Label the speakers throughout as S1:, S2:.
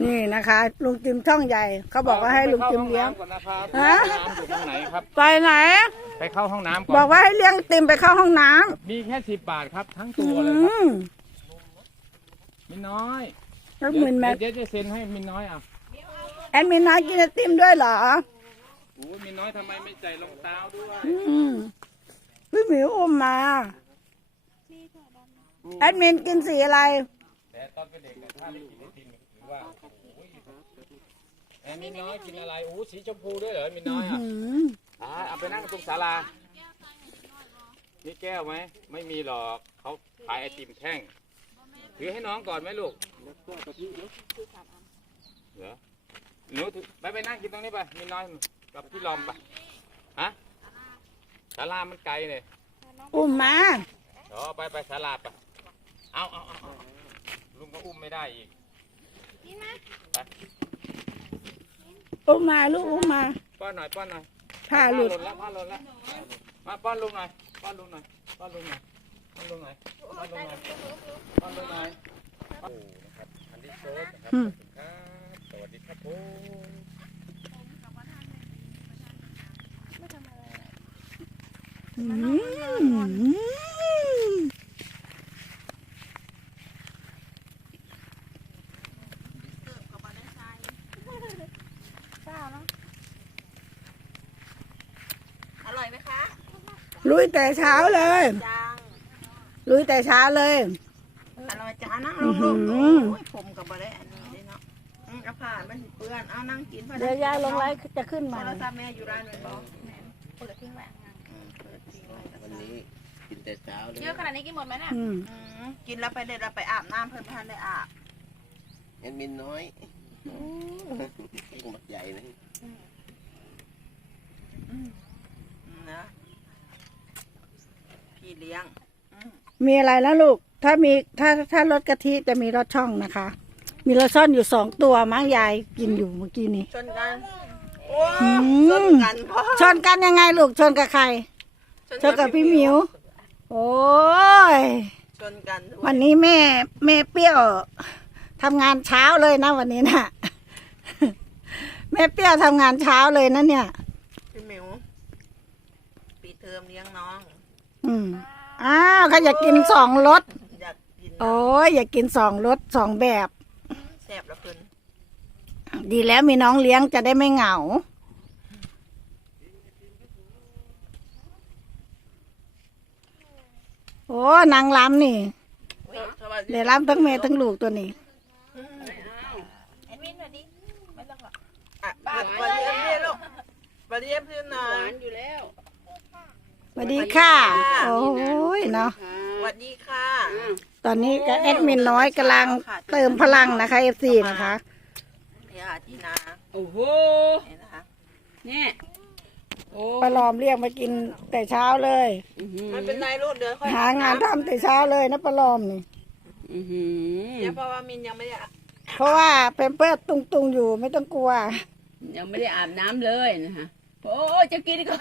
S1: นี่นะคะลุงจิมช่องใหญ่เขาบอกว่าให้ลุงจิมเลี้ยงฮะ
S2: น้ำอยู่ตรงไหนครับ
S1: ไปไหน
S2: ไปเข้าห้องน้ำก่อน
S1: บอกว่าให้เลี้ยงติมไปเข้าห้องน้
S2: มีแค่10 บาทครับทั้ง
S1: ำ
S2: ตัวเลยครับมินน้อย
S1: แล้วหมื่นแม่
S2: เดี๋ยวจะเซ็นให้มินน้อยอ่ะ
S1: แอดมินน้อยกินไอติมด้วยเหรอ
S2: โอ้มินน้อยทำไมไม่ใส่รองเท้าด้วย
S1: พี่หมิวอุ้มมาแอดมินกินสีอะไร
S2: แต่ตอนเป็นเด็กเนี่ยถ้าได้กินไอติมถือว่าโอ้โหแอนมินน้อยกินอะไรโอ้สีชมพูด้วยเหรอมินน้อยอ่ะเอาไปนั่งตรงศาลามีแก้วไหมไม่มีหรอกเขาขายไอติมแท่งถือให้น้องก่อนไหมลูกเหรอหนูไปนั่งกินตรงนี้ไปมินน้อยกับพี่ลอมไปฮะศาลามันไกลเลย
S1: อุ้มมา
S2: ไปศาลาไปเอาลุงก็อุ้มไม่ได้อีกไป
S1: อุ้มมาลูกอุ้มมา
S2: ป้อนหน่อย
S1: ผ้าหลุด
S2: แล้วผ้าหล่นแล้วมาป้อนลุงหน่อยป้อนลุงหน่อยป้อนลุงหน่อยป้อนลุงหน่อยป้อนลุงหน่อยป้อนลุงหน่อยโอ้นะครับอันนี้โซดนะครับสวัสดีครับผม
S3: อร่อยไหมคะ
S1: ลุยแต่เช้าเลย
S3: จัง
S1: ลุยแต่เช้าเลย
S3: อร่อยจ้านั่งลงโอ้ยผมกับบะเละอันนี้เลยเนาะกระผ่านมันเปื้อนเอานั่งกิน
S1: เดี๋ยวยายลงไลฟ์จะขึ้น
S3: โท
S1: มา
S3: รศัพท์แม่อยู่ร้านเลยบอกเปิดทิ้งไว้
S4: วันนี้กินแต่เช้าเลย
S3: เยอะขนาดนี้กินหมดไหมน่ะกินแล้วไปเด็ดเราไปอาบน้ำเพิ่นพันได้อาบ
S4: เอ็นมินน้อยเก่งมักใหญ่เลย
S3: นะพี่เลี้ยง
S1: มีอะไรแล้วลูก ถ้ารสกะทิจะมีรสช่องนะคะ มีรสช่อนอยู่2 ตัวมั้งยายกินอยู่เมื่อกี้นี้
S3: ชนกันโอ้
S1: ชน
S3: กันพ่อ
S1: ชนกันยังไงลูกชนกับใครชนกับพี่หมิว โอ้ย
S3: ชนกัน
S1: วันนี้แม่เปรี้ยวทำงานเช้าเลยนะวันนี้น่ะ แม่เปรี้ยวทำงานเช้าเลยนะเนี่ย
S3: พี่หมิวปีเทอมเลี้ยงน้อง
S1: อ้าวเขาอยากกิน2 รส
S3: อยากกิน
S1: โอ้ยอยากกิน2 รส2 แบบ
S3: แซ่บแล้วเพิ่น
S1: ดีแล้วมีน้องเลี้ยงจะได้ไม่เหงา โอ้นางล้ำนี่เดี๋ยวล้ำทั้งแม่ทั้งลูกตัวนี้
S3: แอดมินสวัสดีไม่ต้องหรอกวันเลี้ยงพี่ลูกวันเลี้ยงพี่นอนอยู่แล้ว
S1: สวัสดีค่ะ โอ้ยเนาะ
S3: สวัสดีค่ะ
S1: ตอนนี้ก็แอดมินน้อยกำลังเติมพลังนะคะ FC นะคะ
S3: เนี่ยค่ะที่นา
S5: โอ้โห
S3: เนี่ยนะคะ
S5: เนี่ยโอ้
S1: ปลาลอมเรียกมากินแต่เช้าเลย
S3: ไม่เป็นไรลูกเดี๋ยวค่อย
S1: หางานทำแต่เช้าเลยนะปลาลอมนี่
S3: เดี๋ยวเพราะว่ามินยังไม่ได้
S1: เพราะว่าเป็นเปิดตุงๆอยู่ไม่ต้องกลัว
S5: ยังไม่ได้อาบน้ำเลยนะคะโอ้จะกินก็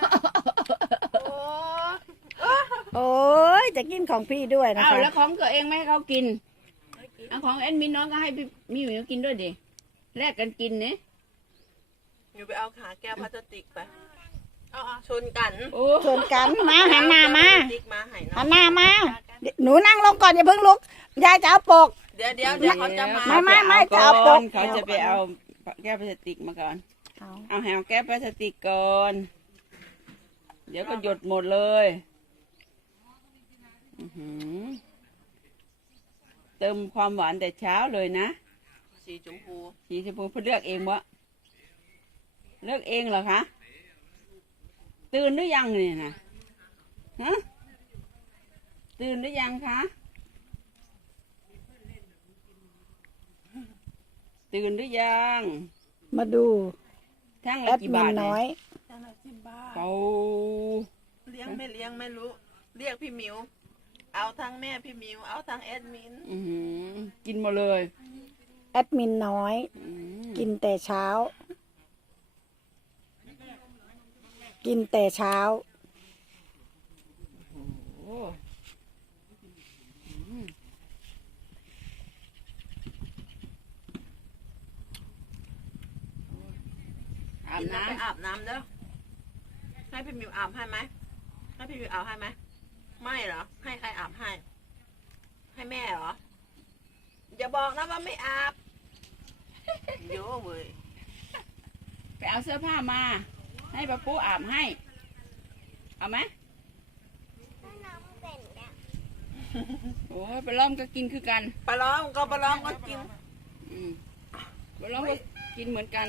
S1: โอ้ยจะกินของพี่ด้วยนะ
S5: เอา
S1: คะ
S5: แล้วของตัวเองไม่ให้เขากินเอาของแอดมินน้องก็ให้พี่มิวกินด้วยดิแลกกันกินเนี่ย
S3: อยู่ไปเอาขาแก้วพลาสติกไปเอาชนกัน
S5: โอ้
S1: ชวนกันมาหันหน้ามา
S3: พลาสติกมาให้น้
S1: หั
S3: อง
S1: นหน้ามาหนูนั่งลงก่อนอย่าเพิ่งลุกยายจะเอาปก
S3: เดี๋ยวเขาจะมา
S1: ไม่
S5: จะ
S1: เอาปก
S5: เขาจะไปเอาแก้วพลาสติกมาก่อนเอาแหวแก้วพลาสติกก่อนเดี๋ยวก็หยดหมดเลยเติมความหวานแต่เช้าเลยนะ
S3: สีชมพู
S5: สีชมพูเพื่อเลือกเองวะเลือกเองเหรอคะตื่นหรือยังเนี่ยนะฮะตื่นหรือยังคะตื่นหรือยัง
S1: มาดู
S5: ทั้ง
S1: แอ
S5: ละ
S1: ด
S5: กี่
S1: มิ
S5: บาน ท
S1: น้
S5: เนี่
S1: อย ย
S3: จานละ10 บาท
S5: เป่า
S3: เลี้ยงไม่รู้ เรียกพี่มิวเอาทั้งแม่พี่มิวเอาทั้งแอดมิน
S5: กินหมาเลย
S1: แอดมินน้อย กินแต่เช้า กินแต่เช้า
S5: บน้
S3: ไปอาบน้ำเด้อให้พี่มิวอาบให้ไหมให้พี่มิวอาบให้ไหมไม่เหรอให้ใครอาบให้ ให้แม่เหรออย่าบอกนะว่าไม่อาบโย่เว้ย
S5: ำไปเอาเสื้อผ้ามา ให้ป้าปูอาบให้ เอาไหมโอ้ยไปล้อมก็กินคือกัน
S3: ปลาล้อมก็กิน
S5: อืมไปล้อมก็กินเหมือนกัน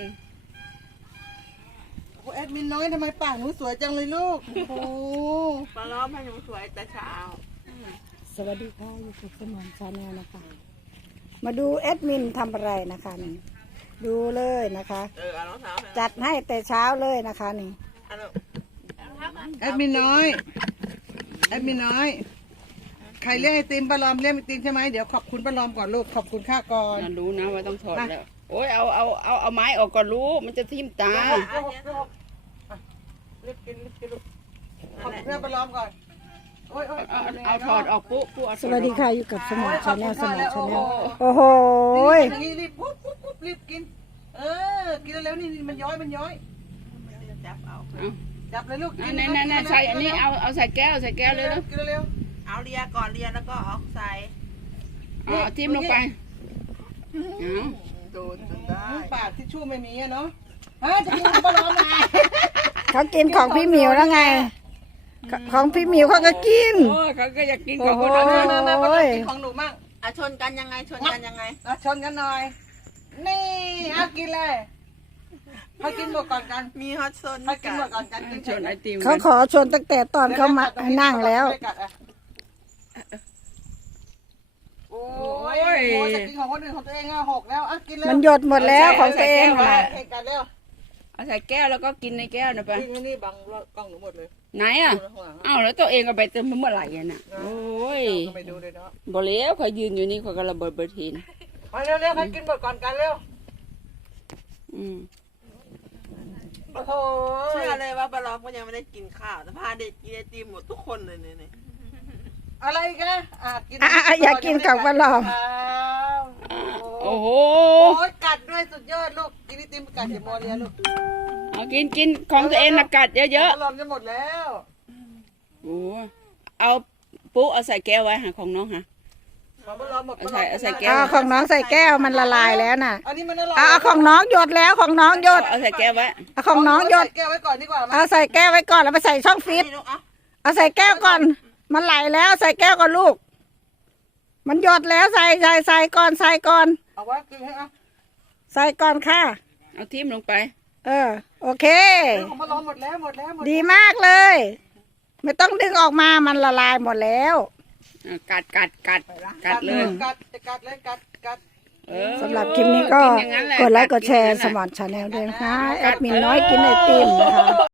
S6: โอ้แอดมินน้อยทำไมปากหนูสวยจังเลยลูก โอ้
S3: ปลาล้อมให้หนูสวยแต่เช้า
S1: สวัสดีค่ะอยู่กับสมอนชาแนลนะคะ มาดูแอดมินทำอะไรนะคะนี่ดูเลยนะคะ
S3: เอารองเท้าให้
S1: จัดให้แต่เช้าเลยนะคะนี่
S3: เอาลูก
S6: แอดมินน้อย แอดมินน้อย ใครเรียกไอติมปลาลอมเรียกไอติมใช่ไหมเดี๋ยวขอบคุณปลาลอมก่อนลูก ขอบคุณค่าก่อน
S5: รู้นะว่าต้องถอดแล้ว โอ้ยเอาไม้ออกก่อนรู้ มันจะทิ่มตา
S6: รีบกินลูก ขอบคุณค่าปลาลอมก่อน โอ้ย
S5: เอาถอดออกปุ๊เอา
S1: สวัสดีค่ะอยู่กับสมอนชาแนลสมอนชาแนล
S6: โอ้
S1: โอ้โห
S6: อย่างนี้รีบปุ๊บรีบกิน กินเร็วๆนี่มันย้อย
S3: จับเอา
S6: จับเลยลูกกิ
S5: นั่นใส่อันนี้เอาใส่แก้วเลยแล้ว
S6: กินเร็ว
S3: เอาเลียก่อนเลียแล้วก็เอาใส่
S5: เอาทิ่มลงไปเอา
S3: ดูดจนได้
S6: ปากทิชชู่ไม่มีอะเนาะจะกินปลาลอมไง
S1: เขากินของพี่หมิวแล้วไง ของพี่หมิวเขาก็กิน
S5: โอ้ยเขาก็อยากกินของคน
S1: โอ้
S5: นั้น
S1: โห
S6: มาปลาลอมกินของหนูมั่ง
S3: ชนกันยังไงชนกันยังไง
S6: ชนกันหน่อย นี่เอากินเลยให้กินหมดก่อนกัน
S3: มีฮอตชน
S6: ให้กินหมดก่อนกัน
S5: ชวนไอติม
S1: เขาขอชวนตั้งแต่ตอนเขามานั่งแล้ว
S6: โอ้ยโมจะกินของคนอื่นของตัวเองอะหกแล้วอ่ะกินเลย
S1: มันหยดหมดแล้วของตัวเอง
S6: มา
S1: ค่ะ
S6: เองกันเร็ว
S5: เอาใส่แก้วแล้วก็กินในแก้วนะไป
S6: กินนี่บังกล้องหนูหมดเลย
S5: ไหนอ่ะอ้าวแล้วตัวเองก็ไปเต็มเมื่อไหร่อ่ะน่ะโอ้ย
S6: ก็ไปดูเลยเนาะ
S5: บ่แล้วเขายืนอยู่นี่เขาก็ระเบิดเบิดทีน
S6: มาเร็วๆให้กินหมดก่อนกันเร็ว
S5: อืม
S6: โอ้โห
S3: เชื่อเลยว่าปลาล้อมก็ยังไม่ได้กินข้าวแต่พาเด็กกินไอติมหมดทุกคนเลยเนี่ย
S6: อะไรกันกิน
S1: อยากกินของปลาลอม
S5: โอ้โห
S6: โอ้ยกัดด้วยสุดยอดลูกกินไอติมกัดอย่ามัวเรียนลูก
S5: เอากินของตัวเองนะกัดเยอะ
S6: ปลาลอมจะหมดแล้ว
S5: ๆโอ้เอาปุ๊เอาใส่แก้วไว้หาของน้องฮะ
S6: ของปลาลอมหมด
S5: เอาใส่แก้ว
S1: เอาของน้องใส่แก้วมันละลายแล้วน่ะ
S6: อันนี้มันอร่อย
S1: เอาของน้องหยดแล้วของน้องหยด
S5: เอาใส่แก้วไว้
S1: เอาของน้องหยด
S6: แก้วไว้ก่อนดีกว่า
S1: เอาใส่แก้วไว้ก่อนแล้วไปใส่ช่องฟิต
S3: นี่ลูกอ่ะ
S1: เอาใส่แก้วก่อน มันไหลแล้วใส่แก้วก่อนลูก มันหยดแล้วใส่ก่อนใส่ก่อน
S6: เอาไว้กินให้เอา
S1: ใส่ก่อนค่ะ
S5: เอาทิ่มลงไป
S1: โอเค
S6: ของปลาลอมหมดแล้วหมดแล้ว
S1: ดีมากเลย ไม่ต้องดึงออกมามันละลายหมดแล้ว
S5: กัดเลย
S6: กัดเลยกัด
S1: สำหรับคลิปนี้ก็
S5: กินอย่างนั้นแหละ
S1: กดไลค์กดแชร์สมอนชาแนลด้วยนะคะ แอดมินน้อยกินไอติมนะคะ